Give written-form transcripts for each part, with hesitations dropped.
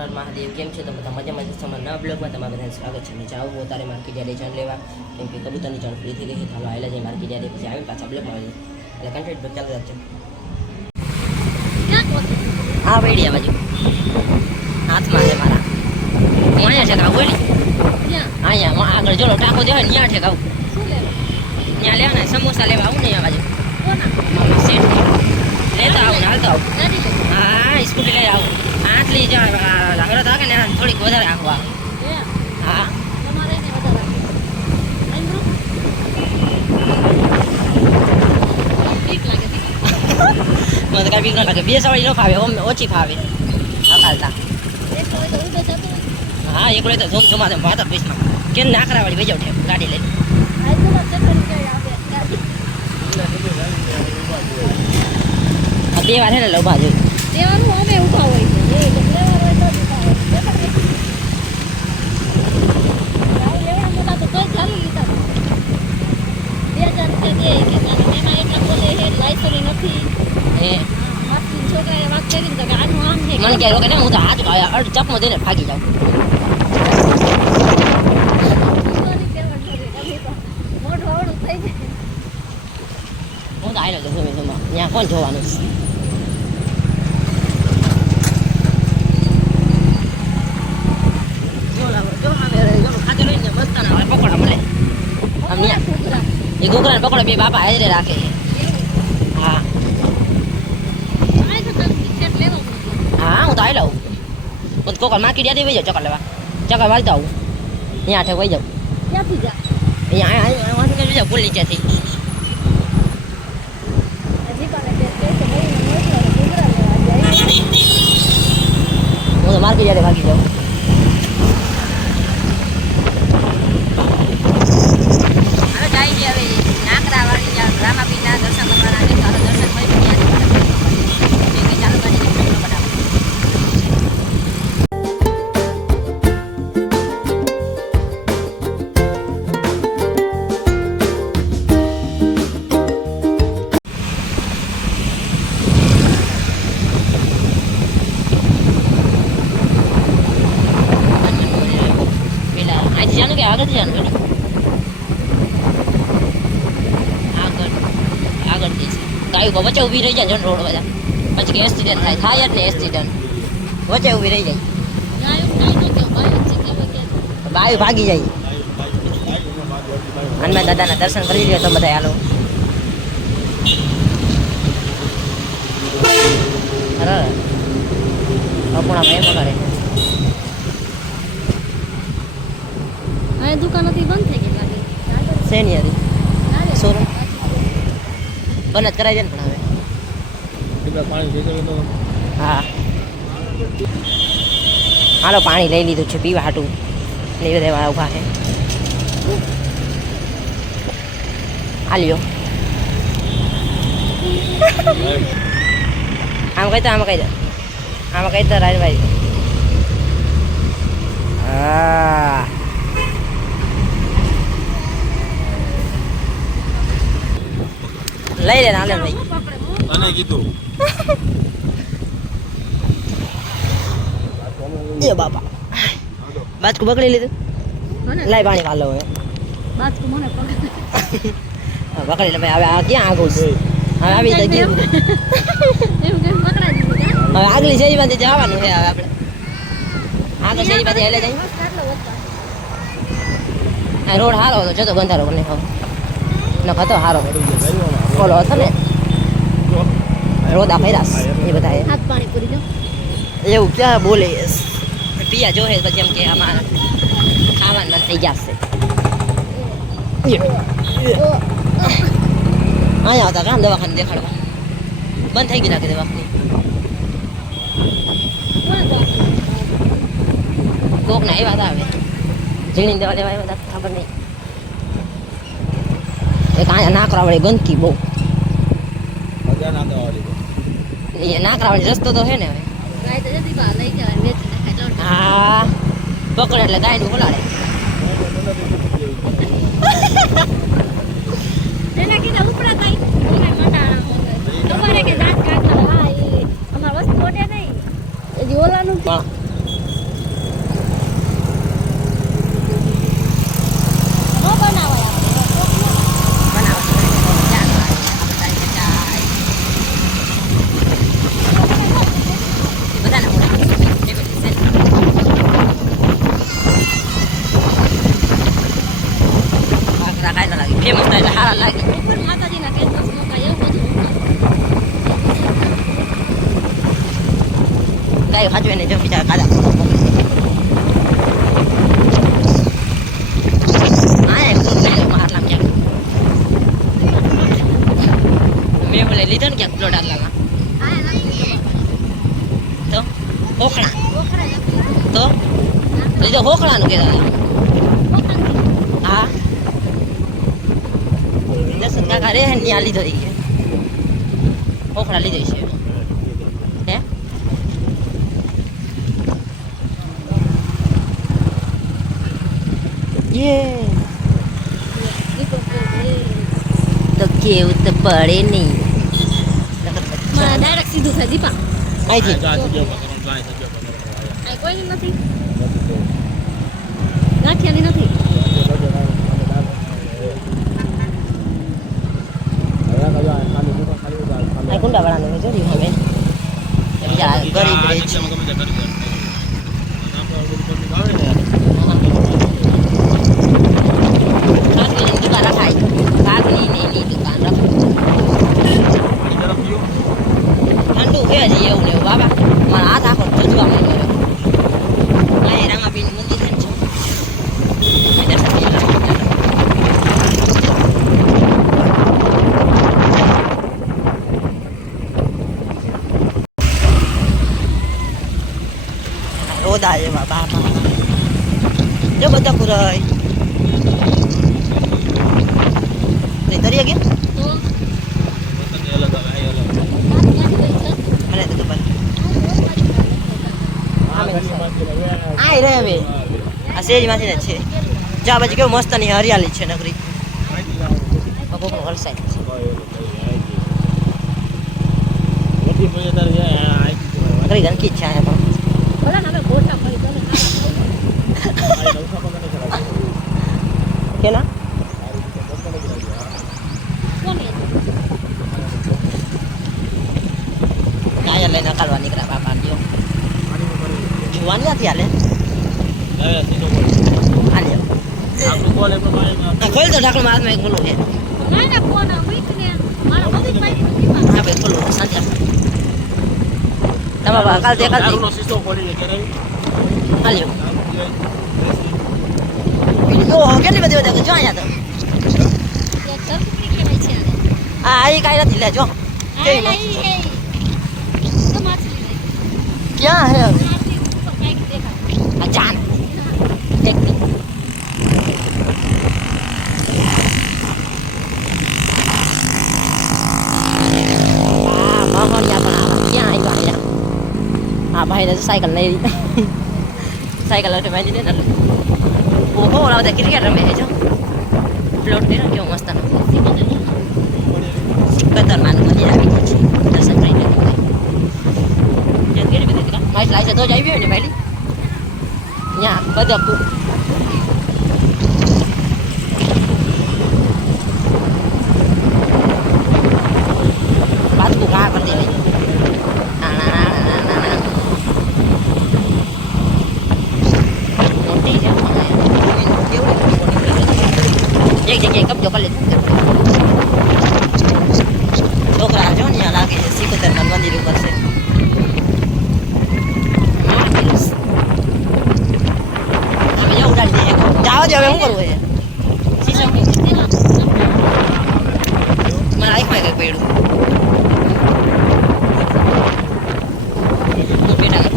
હર મહાદેવ. કેમ છે તો બધા મજામાં જ તમારા નવા બ્લોગમાં તમારા બધાને સ્વાગત છે. જાઓ હું તારે માર્કેટ યાર્ડે જાણ લેવા, કેમ કે કબૂતરની જાણ ફ્રી થઈ ગઈ છે. ચાલો આવેલા જાય માર્કેટ યાર્ડે, પછી આવી પાછા બ્લોગમાં આવી એટલે કન્ટેન્ટ બ્લોગ ચાલુ રાખજો. હા વેડી આ બાજુ હાથમાં છે મારા. અહીંયા છે કાવ બોલી અહીંયા આગળ જોડો ટાંકો દેવાય ને ત્યાં છે કાવ ત્યાં લેવાના સમોસા લેવા આવું ને આ બાજુ સેટ લેતા આવું ને હાલતા આવું. હા સ્કૂટી લઈ આવું. આટલી ઝઘડો થાય ને થોડીક વધારે આખવા. હા મને તો કાંઈ બીક ન લાગે. બે સવારી ન ફાવે, ઓછી ફાવે હાલતા. હા એકલો તો ઝૂમ ઝુમા ભાતા પીસમાં કેમ નાકરાવાળી બેજો છે ગાડી લઈને. બે વાર હે ને ઉભા જોયું મને ક્યારે રોકે ને હું તો હાથ ચપમાં દઈને ભાગી જાઉં. હું તો આવેલો છું ત્યાં કોણ જોવાનું. પકોડા મળે એ ઘોઘરા પકોડા બે બાપા હાજરે રાખે. હા હા હું તો આવી લઉં. હું કોકર માર્કેટ યાદ વહી જાઉં ચક્કર લેવા. ચક્કર વાળતા આવું અહીંયા આઠે વહી જાઉં. અહીંયા જાઉં પુલ નીચેથી. હું તો માર્કેટ યાદે ભાગી જાઉં. આગળ જવાનું આગળ જઈશ. ગાયું વચ્ચે ઊભી રહી જાય રોડ બધા પછી કે એક્સિડન્ટ થાય જ ને એક્સિડન્ટ વચ્ચે ઊભી રહી જાય. ગાયું ભાગી જાય. હનુમાન દાદાના દર્શન કરી લ્યો તો બધા હાલો. અપૂર્ણા ભાઈ કરે દુકાન હતી બંધ થઈ ગઈ ગાડી શેની હતી શોરૂમ બંધ જ કરાવી દે ને. પણ હવે હા હાલો પાણી લઈ લીધું છે પીવા હાટું ને બધા ઉભા છે. હાલ્યો આમ કહી દો આમાં કહી દો રાજભાઈ. હા લઈ લે નાલે ભાઈ અને કીધું એ બાપા બાજકુ પકડી લીધું. લાઈ પાણી વાલો હવે બાજકુ મને પકડી લે ભાઈ. હવે આ ક્યાં આગળ છે હવે આવી તો ગયું હવે આગલી શેરીમાંથી જવાનું છે. હવે આપણે આગળ શેરીમાંથી હેલે જાય. રોડ સારો હતો જતો ગંધારો ને નખતો સારો ઓલો હતો ને રોદા ફેરાસ એ બધા હાથ પાણી પૂરી દો એવું ક્યાં બોલે પિયા જોહે પછી એમ કે આમાં ખાવાનું થઈ જશે. અહીંયા હતા કામ દવાખાને દેખાડવા બંધ થઈ ગઈ લાગે દવાખાને. કોક ના આવ્યા હતા હવે ઝીણી દવા લેવા આવ્યા હતા ખબર નહીં. એક અહીંયા નાકરાવાળી ગંદકી બહુ. નાકરાવાળી રસ્તો તો છે ને હવે. હા પકડે એટલે ગાય નું બોલાડે. વાર લાગે ઉપર માતાજીના કેમ્પસ મુકાય એવું બધું ગાય હાજવે ને જો બિચારા કાદા ફોટો મોકલે આયા તો નહીં મારલા ક્યાં મેં બોલે લીધો ને ક્યાં પ્લોટ આટલામાં તો હોખણા તો લીધો હોખણાનું કહેતા હતા હા દર્શન કાકા રે ત્યાં લીધો રહી ગયા હોખડા લીધો છે હે યે તો કેવું તો પડે નહીં ડાયરેક્ટ સીધું થાય દીપા અહીંથી આ કોઈ નથી ગાંઠિયાની નથી આ કુંડાવાળાનું જોયું હવે બીજા ગરીબ રહે છે દુકાન રખાય ભાગની ને એની દુકાન રખાય ઠંડુ કે છે એવું ને એવું બાબા મારા હાથ આખો ધ્રુજવા માંડ્યો અહીં રામાપીનું મંદિર છે રોદા જેવા બાપા જો બધા કુરાય દરિયા ગયા મને તો ખબર આઈ રે હવે આ સેજમાંથી જ છે જા બાજુ કેવું મસ્ત ની હરિયાળી છે નગરી બપોર વલસાડ નગરી ગંદકી છે અહીંયા પણ કેના કાયા લઈને કાઢવા નીકળ્યા બાપા જો જુવાન નથી હાલે ખોલ તો ઢાકણું હાથમાં એક બોલું છે હા ભાઈ ખોલો સાંજે તમારા કાલ દેખાતી હાલ્યો ઓહો કેટલી બધી બધા જો અહીંયા તો હા એ કાંઈ નથી લે જો ક્યાં હે હવે જાન હા ભાઈ ને સાયકલ લઈ સાયકલ એટલે મેં દીધી ને ઓહો ઓલા બધા ક્રિકેટ રમે છે જો પ્લોટ કર્યો કેવો મસ્ત કતરમાનું મંદિર આવી ગયું છે દર્શન કરી લીધું કેટલી બધી માઇક લાવી છે તો જ આવી હોય ને ભાઈ ત્યાં બધા પાછું ઘા કરી દેવાય એક જગ્યાએ કબજો કરી લીધો છોકરા જો ને ત્યાં લાગે છે સિકોતરના મંદિર ઉપર છે અમે જો ઉડાડી દઈએ જાઓ જ હવે શું કરવું છે મારા આંખમાં કંઈક પડ્યું બેટા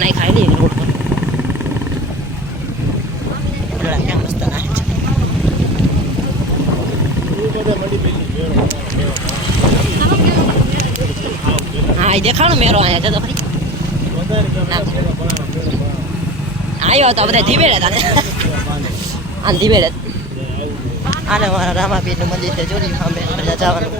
नहीं खाई ली रोड पर क्या मस्त है हाँ ये देखा ना मेरो आया जब खरी आयो तो बता धीमे रहता ने આંધી બેડ આને મારા રામાપીરનું મંદિર છે જોડી સામે બધા જવાનું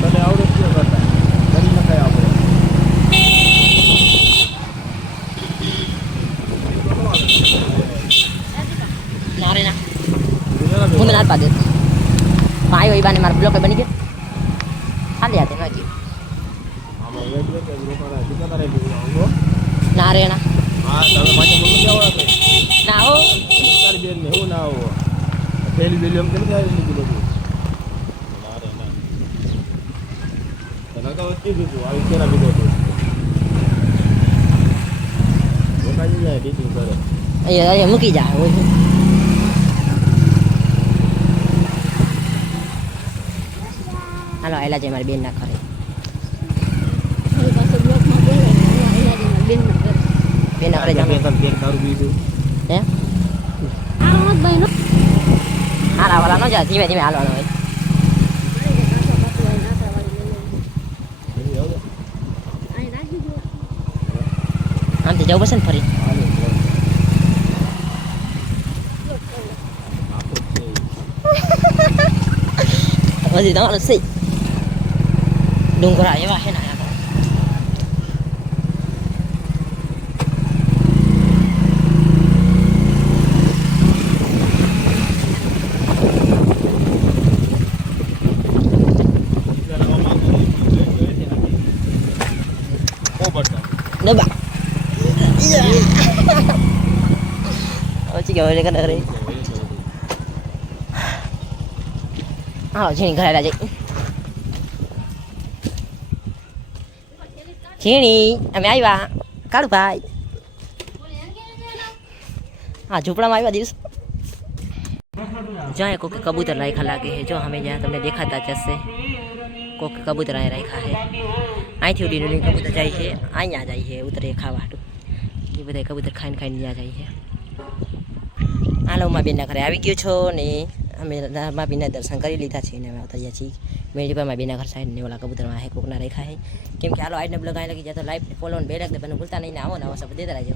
તને આવડે શું કરતા કરી નખાય આપણે ના રે ના હું ના પાડે પાયો એ બાને મારા બ્લોક બની ગયો ખાલી હાથે નાખી આમાં વેજ વેજ રોકડા દીકરા તારે દીકરા ના રે ના હા તમે માથે બોલું જાવ ના હો તારી બેન ને હું ના આવો પહેલી બેલી એમ કેમ થાય લીધું બધું ના રે ના તને કહું કીધું તું આવી કેરા બીજો તું રોકાઈ જાય ડીટી કરે અહીંયા મૂકી જા હોય હાલો આયલા છે મારી બેન ના કરે મારી પાસે બ્લોકમાં બોલે હું આયલા જઈને બેનના ઘરે બેન ના કરે બે જામે ત્રણ કેક દારૂ પીધું હે આ મત ભાઈ નો હાલા વાલા નો જા ધીમે ધીમે હાલવાનો હોય આમથી જવું પડશે ને ફરી હજી તમારું સહી ડુંગરા એવા છે ને અહીંયા ડબ્બા ઓછી કહેવાય કે નગરે હા ઝીણી ઘરે જઈ ઝીણી અમે આવ્યા કાળુ ભાઈ હા ઝૂંપડામાં આવ્યા દિવસ જ્યાં કોકે કબૂતર રાખ્યા લાગે છે જો અમે જ્યાં તમને દેખાતા જ હશે કોકે કબૂતર અહીં રાખ્યા છે અહીંથી ઉડીને કબૂતર જાય છે અહીંયા જાય છે ઉતરે ખાવા હાટું એ બધા કબૂતર ખાઈને ખાઈને ત્યાં જાય છે હાલો માં બેનના ઘરે આવી ગયો છો ને અમે મા બેનના દર્શન કરી લીધા છે ને અમે આવતા છીએ મેળી પર મા બેનના ઘર સાઈડ ને ઓલા કબૂતરમાં હે કોકના રાખ્યા છે કેમ કે હાલો આજનો બ્લોગ અહીં લગી જાય તો લાઈક ફોલો ને બે લાખ દે ભૂલતા નહીં ને આવો ને આવો સબ દેતા રહેજો